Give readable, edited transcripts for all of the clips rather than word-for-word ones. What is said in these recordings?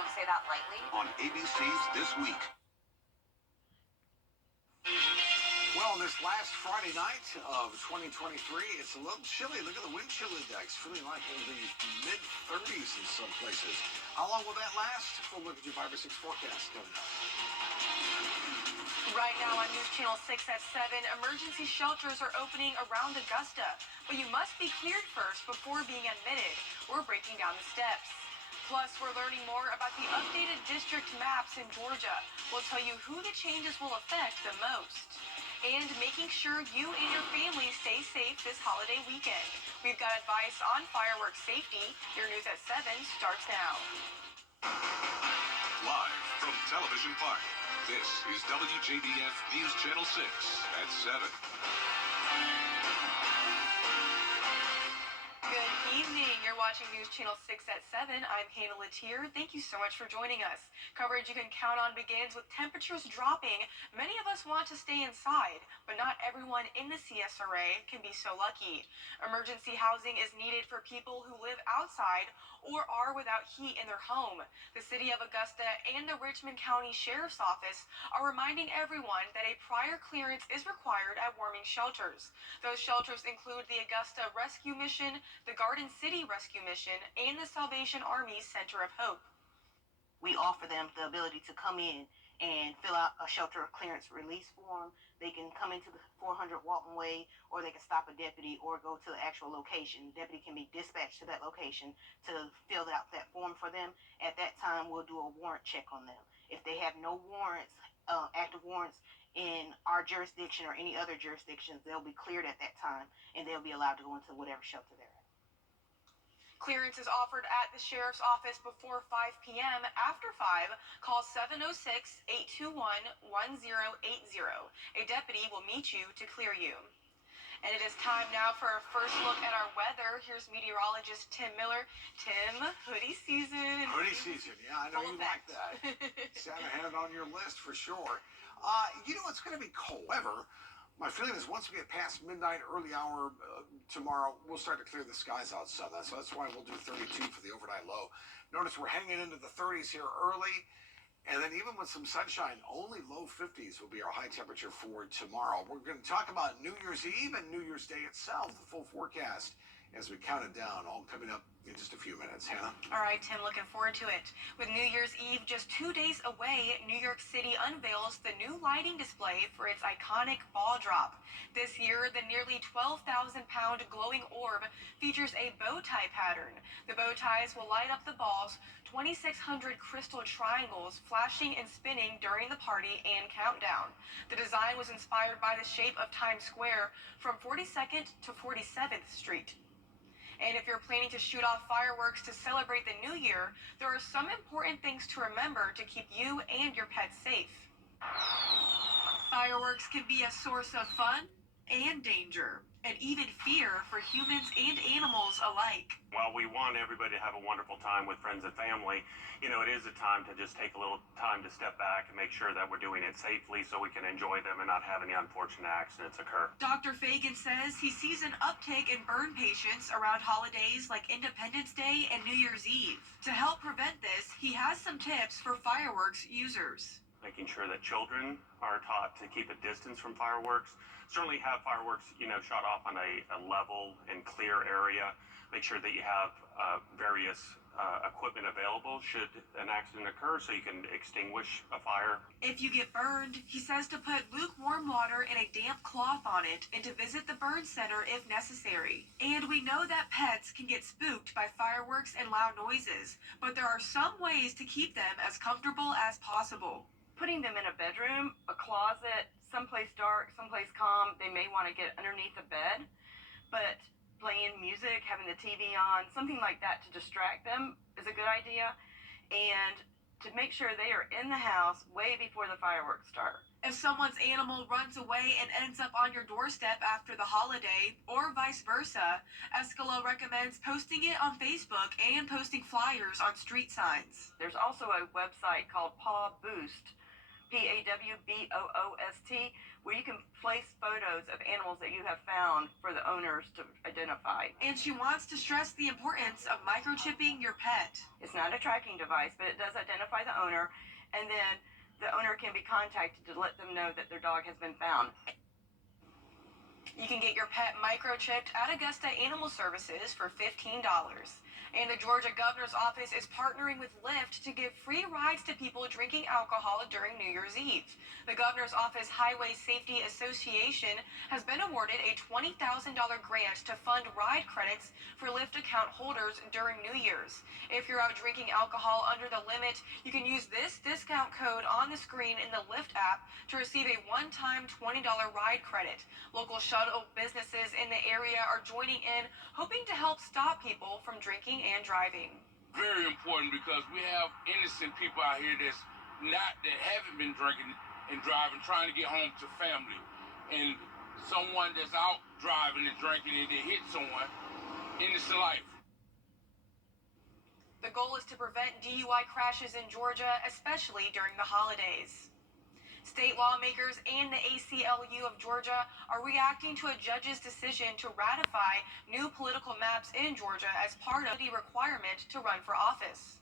don't say that lightly. On ABC's This Week. Well, this last Friday night of 2023, it's a little chilly. Look at the wind chill index, feeling like in the mid-30s in some places. How long will that last? We'll look at your 5 or 6 forecast coming up. Right now on News Channel 6 at 7, emergency shelters are opening around Augusta, but you must be cleared first before being admitted. We're breaking down the steps. Plus, we're learning more about the updated district maps in Georgia. We'll tell you who the changes will affect the most. And making sure you and your family stay safe this holiday weekend. We've got advice on fireworks safety. Your News at 7 starts now. Live from Television Park, this is WJBF News Channel 6 at 7. Good evening. You're watching News Channel 6 at 7. I'm Hannah Latier. Thank you so much for joining us. Coverage you can count on begins with temperatures dropping. Many of us want to stay inside, but not everyone in the CSRA can be so lucky. Emergency housing is needed for people who live outside or are without heat in their home. The City of Augusta and the Richmond County Sheriff's Office are reminding everyone that a prior clearance is required at warming shelters. Those shelters include the Augusta Rescue Mission, the Garden City Rescue Mission, and the Salvation Army Center of Hope. We offer them the ability to come in and fill out a shelter clearance release form. They can come into the 400 Walton Way, or they can stop a deputy or go to the actual location. The deputy can be dispatched to that location to fill out that form for them. At that time, we'll do a warrant check on them. If they have no warrants, active warrants in our jurisdiction or any other jurisdictions, they'll be cleared at that time, and they'll be allowed to go into whatever shelter they're at. Clearance is offered at the Sheriff's Office before 5 p.m. After 5, call 706-821-1080. A deputy will meet you to clear you. And it is time now for our first look at our weather. Here's meteorologist Tim Miller. Tim, hoodie season. Hoodie season, yeah, I know you like that. Santa had it on your list for sure. You know, it's going to be cold. However, my feeling is once we get past midnight, early hour tomorrow, we'll start to clear the skies out some. So that's why we'll do 32 for the overnight low. Notice we're hanging into the 30s here early. And then even with some sunshine, only low 50s will be our high temperature for tomorrow. We're going to talk about New Year's Eve and New Year's Day itself, the full forecast, as we count it down, all coming up in just a few minutes. Hannah? All right, Tim, looking forward to it. With New Year's Eve just 2 days away, New York City unveils the new lighting display for its iconic ball drop. This year, the nearly 12,000-pound glowing orb features a bow tie pattern. The bow ties will light up the ball's 2,600 crystal triangles, flashing and spinning during the party and countdown. The design was inspired by the shape of Times Square from 42nd to 47th Street. And if you're planning to shoot off fireworks to celebrate the new year, there are some important things to remember to keep you and your pets safe. Fireworks can be a source of fun and danger, and even fear for humans and animals alike. While we want everybody to have a wonderful time with friends and family, you know, it is a time to just take a little time to step back and make sure that we're doing it safely so we can enjoy them and not have any unfortunate accidents occur. Dr. Fagan says he sees an uptick in burn patients around holidays like Independence Day and New Year's Eve. To help prevent this, he has some tips for fireworks users. Making sure that children are taught to keep a distance from fireworks. Certainly have fireworks, you know, shot off on a level and clear area. Make sure that you have various equipment available should an accident occur so you can extinguish a fire. If you get burned, he says to put lukewarm water and a damp cloth on it and to visit the burn center if necessary. And we know that pets can get spooked by fireworks and loud noises, but there are some ways to keep them as comfortable as possible. Putting them in a bedroom, a closet, someplace dark, someplace calm. They may want to get underneath the bed, but playing music, having the TV on, something like that to distract them is a good idea. And to make sure they are in the house way before the fireworks start. If someone's animal runs away and ends up on your doorstep after the holiday, or vice versa, Escalo recommends posting it on Facebook and posting flyers on street signs. There's also a website called Paw Boost, PAWBOOST, where you can place photos of animals that you have found for the owners to identify. And she wants to stress the importance of microchipping your pet. It's not a tracking device, but it does identify the owner, and then the owner can be contacted to let them know that their dog has been found. You can get your pet microchipped at Augusta Animal Services for $15. And the Georgia Governor's Office is partnering with Lyft to give free rides to people drinking alcohol during New Year's Eve. The Governor's Office Highway Safety Association has been awarded a $20,000 grant to fund ride credits for Lyft account holders during New Year's. If you're out drinking alcohol under the limit, you can use this discount code on the screen in the Lyft app to receive a one-time $20 ride credit. Local shuttle businesses in the area are joining in, hoping to help stop people from drinking and driving. Very important, because we have innocent people out here that haven't been drinking and driving, trying to get home to family, and someone that's out driving and drinking and they hit someone, innocent life. The goal is to prevent DUI crashes in Georgia, especially during the holidays. State lawmakers and the ACLU of Georgia are reacting to a judge's decision to ratify new political maps in Georgia as part of the requirement to run for office.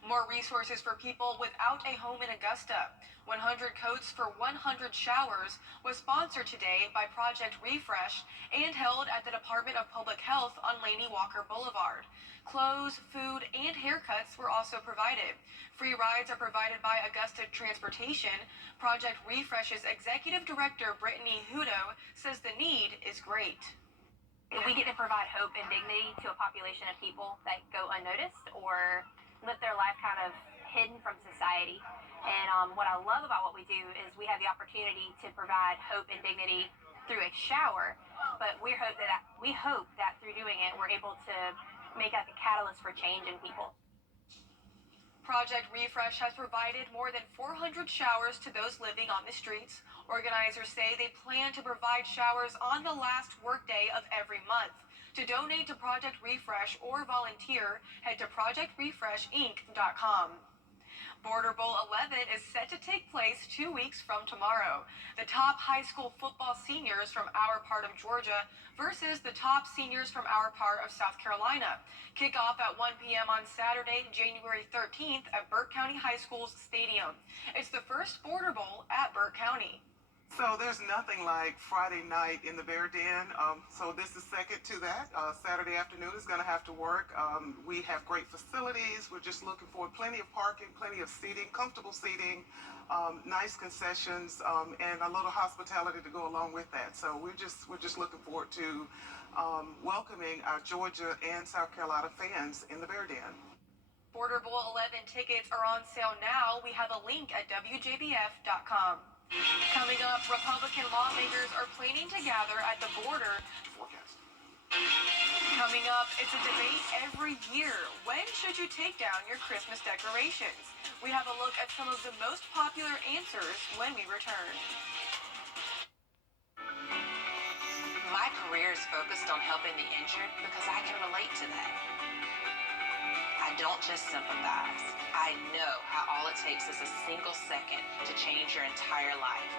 More resources for people without a home in Augusta. 100 Coats for 100 Showers was sponsored today by Project Refresh and held at the Department of Public Health on Laney Walker Boulevard. Clothes, food, and haircuts were also provided. Free rides are provided by Augusta Transportation. Project Refresh's Executive Director, Brittany Hudo, says the need is great. We get to provide hope and dignity to a population of people that go unnoticed or live their life kind of hidden from society. And what I love about what we do is we have the opportunity to provide hope and dignity through a shower, but we hope that through doing it, we're able to make like a catalyst for change in people. Project Refresh has provided more than 400 showers to those living on the streets. Organizers say they plan to provide showers on the last workday of every month. To donate to Project Refresh or volunteer, head to projectrefreshinc.com. Border Bowl 11 is set to take place 2 weeks from tomorrow. The top high school football seniors from our part of Georgia versus the top seniors from our part of South Carolina. Kickoff at 1 p.m. on Saturday, January 13th at Burke County High School's stadium. It's the first Border Bowl at Burke County. So there's nothing like Friday night in the Bear Den. So this is second to that. Saturday afternoon is going to have to work. We have great facilities. We're just looking for plenty of parking, plenty of seating, comfortable seating, nice concessions, and a little hospitality to go along with that. So we're just looking forward to welcoming our Georgia and South Carolina fans in the Bear Den. Border Bowl 11 tickets are on sale now. We have a link at WJBF.com. Coming up, Republican lawmakers are planning to gather at the border. Forecast. Coming up, it's a debate every year. When should you take down your Christmas decorations? We have a look at some of the most popular answers when we return. My career is focused on helping the injured because I can relate to that. I don't just sympathize. I know how all it takes is a single second to change your entire life.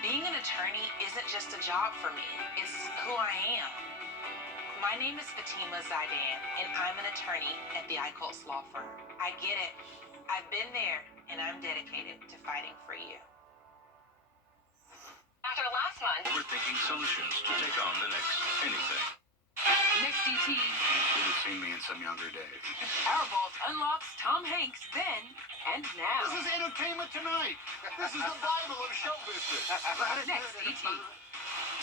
Being an attorney isn't just a job for me, it's who I am. My name is Fatima Zaidan, and I'm an attorney at the Icolts Law Firm. I get it. I've been there, and I'm dedicated to fighting for you. After last month, We're thinking solutions to take on the next anything. Next DT, You should have seen me in some younger days. Powerball unlocks Tom Hanks then and now. This is Entertainment Tonight. This is the Bible of show business. Next DT.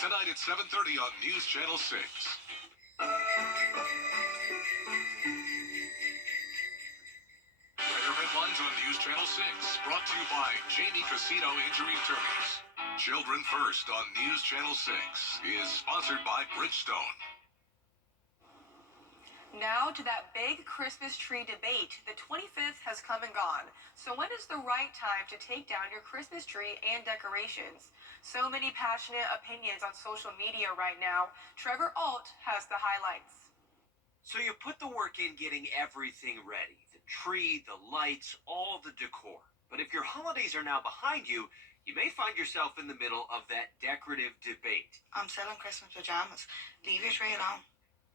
Tonight at 7:30 on News Channel 6. Weather headlines on News Channel 6, brought to you by Jamie Casino Injury Attorneys. Children First on News Channel 6 is sponsored by Bridgestone. Now to that big Christmas tree debate. The 25th has come and gone. So when is the right time to take down your Christmas tree and decorations? So many passionate opinions on social media right now. Trevor Alt has the highlights. So you put the work in getting everything ready. The tree, the lights, all the decor. But if your holidays are now behind you, you may find yourself in the middle of that decorative debate. I'm selling Christmas pajamas. Leave your tree alone.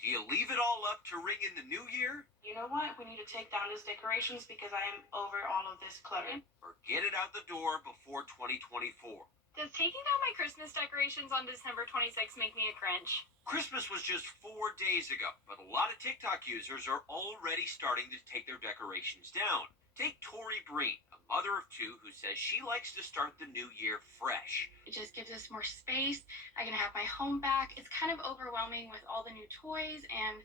Do you leave it all up to ring in the new year? You know what? We need to take down these decorations because I am over all of this clutter. Or get it out the door before 2024? Does taking down my Christmas decorations on December 26th make me a Grinch? Christmas was just 4 days ago, but a lot of TikTok users are already starting to take their decorations down. Take Tori Breen, a mother of two, who says she likes to start the new year fresh. It just gives us more space. I can have my home back. It's kind of overwhelming with all the new toys and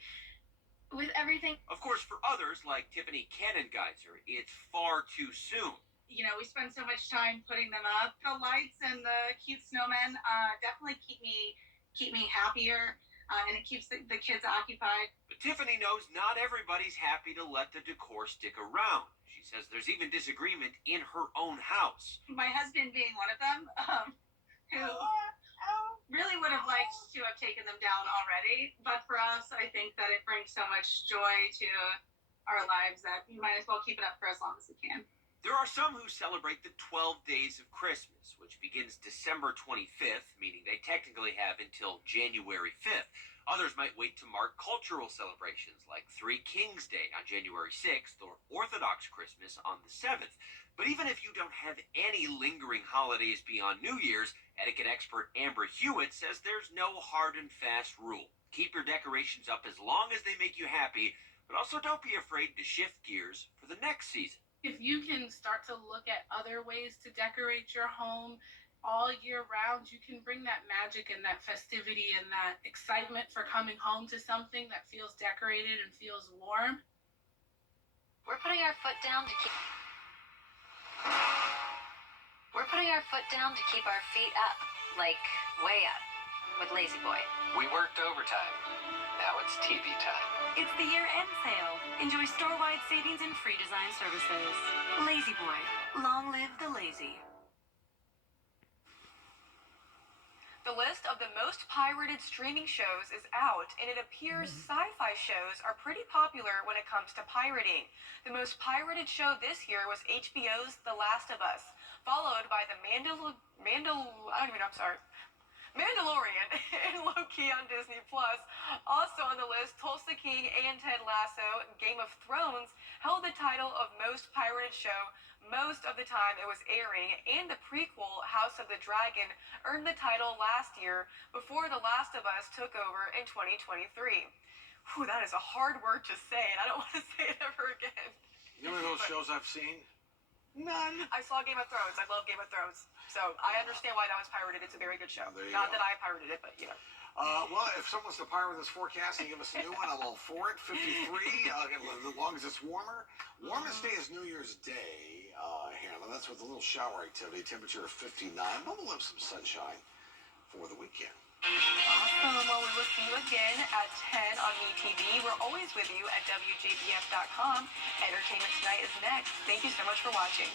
with everything. Of course, for others, like Tiffany Cannongeiser, it's far too soon. You know, we spend so much time putting them up. The lights and the cute snowmen definitely keep me happier, and it keeps the kids occupied. But Tiffany knows not everybody's happy to let the decor stick around. She says there's even disagreement in her own house. My husband being one of them, who really would have liked to have taken them down already. But for us, I think that it brings so much joy to our lives that we might as well keep it up for as long as we can. There are some who celebrate the 12 days of Christmas, which begins December 25th, meaning they technically have until January 5th. Others might wait to mark cultural celebrations like Three Kings Day on January 6th or Orthodox Christmas on the 7th. But even if you don't have any lingering holidays beyond New Year's, etiquette expert Amber Hewitt says there's no hard and fast rule. Keep your decorations up as long as they make you happy, but also don't be afraid to shift gears for the next season. If you can start to look at other ways to decorate your home all year round, you can bring that magic and that festivity and that excitement for coming home to something that feels decorated and feels warm. We're putting our foot down to keep our feet up, like way up, with Lazy Boy. We worked overtime. Now it's TV time. It's the year-end sale. Enjoy store-wide savings and free design services. Lazy Boy. Long live the lazy. The list of the most pirated streaming shows is out, and it appears sci-fi shows are pretty popular when it comes to pirating. The most pirated show this year was HBO's The Last of Us, followed by the Mandalorian and Loki on Disney+. Also on the list, Tulsa King and Ted Lasso, Game of Thrones, held the title of most pirated show most of the time it was airing, and the prequel, House of the Dragon, earned the title last year before The Last of Us took over in 2023. Whew, that is a hard word to say, and I don't want to say it ever again. You know those shows I've seen? None. I saw Game of Thrones. I love Game of Thrones. So I understand why that was pirated. It's a very good show. Not that I pirated it, but you know. Well, if someone's to pirate this forecast and give us a new one, I'm all for it. 53, as long as it's warmer. Warmest day is New Year's Day, Hannah. That's with a little shower activity. Temperature of 59. But we'll have some sunshine for the weekend. Awesome. Well, we will see you again at 10 on MeTV. We're always with you at WJBF.com. Entertainment Tonight is next. Thank you so much for watching.